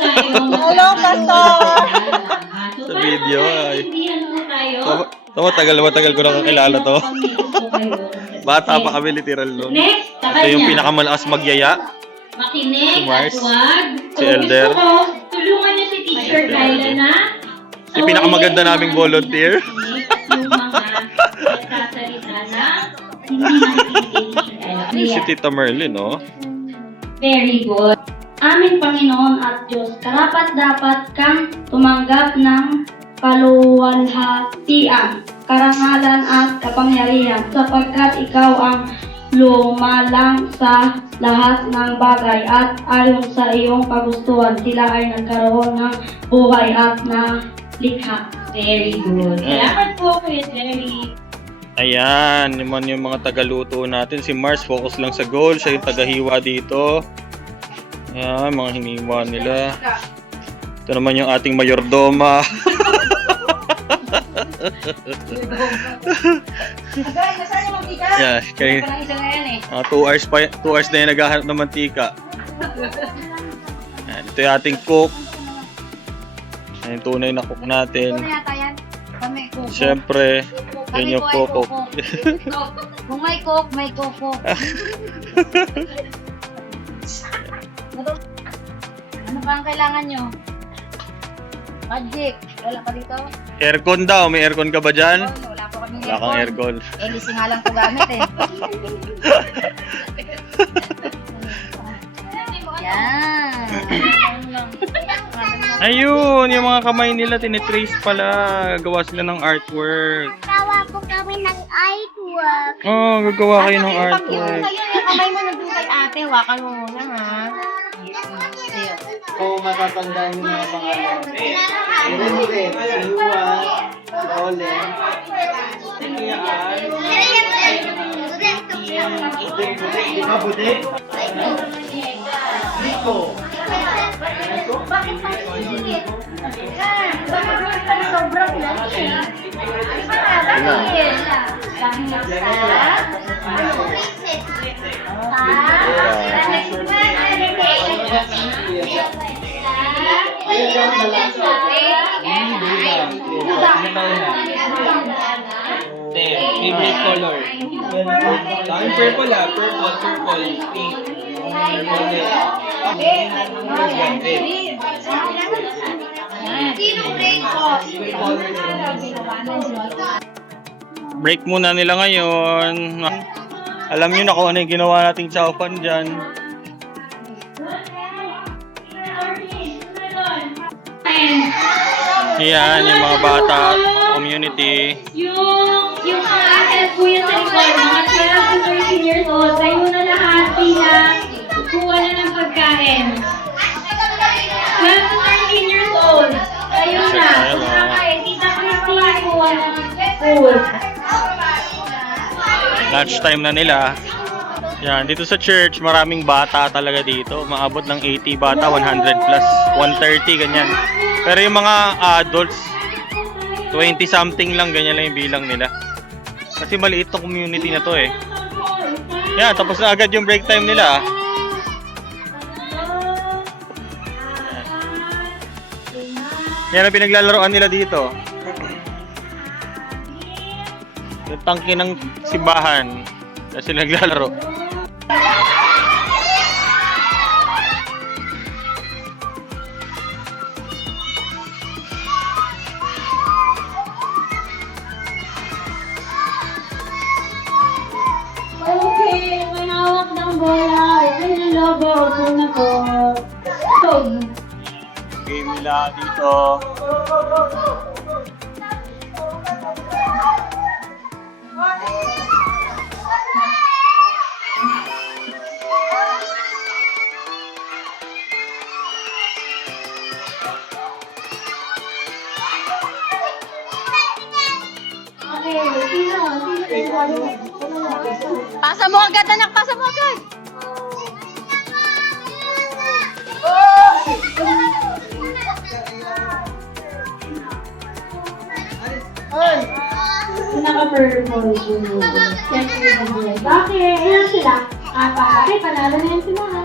Hello, Pastor! Sa video ay. Matagal ko na kakilala to. Bata pa kami literal nun. Ito yung pinakamalakas magyaya. Makinig Si Mars, at wag. si Elder. Gusto ko, tulungan niyo si Teacher Kyla na. Si pinakamaganda naming volunteer. Yung mga nagsasalita na hindi nakikinig. Si Tita Merlin, no? Very good. Aming Panginoon at Diyos, karapat-dapat kang tumanggap ng kaluwalhatian, karangalan at kapangyarihan, sapagkat ikaw ang lumalang sa lahat ng bagay at ayon sa iyong kagustuhan, sila ay nagkaroon ng buhay at nalikha. Very good. Salamat po, Kuya Jerry. Ayan, naman yung mga tagaluto natin. Si Mars, focus lang sa goal. Siya yung tagahiwa dito. Ayan, mga hiniwa nila. Ito naman yung ating mayordoma. Yeah, kaya 2 hours na yung naghahanap ng mantika. Ayan, ito yung ating cook. Ayan, yung tunay na cook natin. Siyempre, yun yung cook. Kung may cook, may cook. Ano ba ang kailangan nyo? Magic. Wala pa dito? Aircon daw. May aircon ka ba dyan? Wala pa kami Wala kang aircon. LC nga lang ito gamit eh. Yan. Ayun, yung mga kamay nila tinitrace pala. Gawa sila ng artwork. Gawa po kami ng artwork. Oh, gagawa kayo ng artwork. Yung kamay mo nandun kay ate, wakan mo muna ha. Kung matatandaan niyo mga pangalan. Irene, Siwa, Roland, Mabuti, Rico. Bakit pa sisingit? Bakit sobrang laki? Iba nga, dahil. Favorite color. Saan purple ah? Purple, pink. Break muna nila ngayon. Alam niyo na kung ano yung ginawa nating chowpan dyan. Ayan, yung mga bata, community. Yung mga help po yun sa likod, mga 12 to 13 years old, tayo na lahat bilang kukuha na ng pagkain. 12 to 13 years old, tayo na. Kakain, kita Christy, kuha ng food. Lunch time na nila. Yan, dito sa church, maraming bata talaga dito. Maabot ng 80 bata, 100 plus, 130, ganyan. Pero yung mga adults, 20 something lang, ganyan lang yung bilang nila. Kasi maliit tong community na to eh. Yan, tapos na agad yung break time nila. Yan ang pinaglalaroan nila dito. Yung tangke ng simbahan. Kasi naglalaro. Okay, may hawak ng bola. Ito yung logo. Opo na po. Game nila dito. Pasa mo agad anak, pasa mo agad. Naka-purple yung logo. Siyempre, bakit? Ayan sila. Bakit? Panalo na yan sila ha.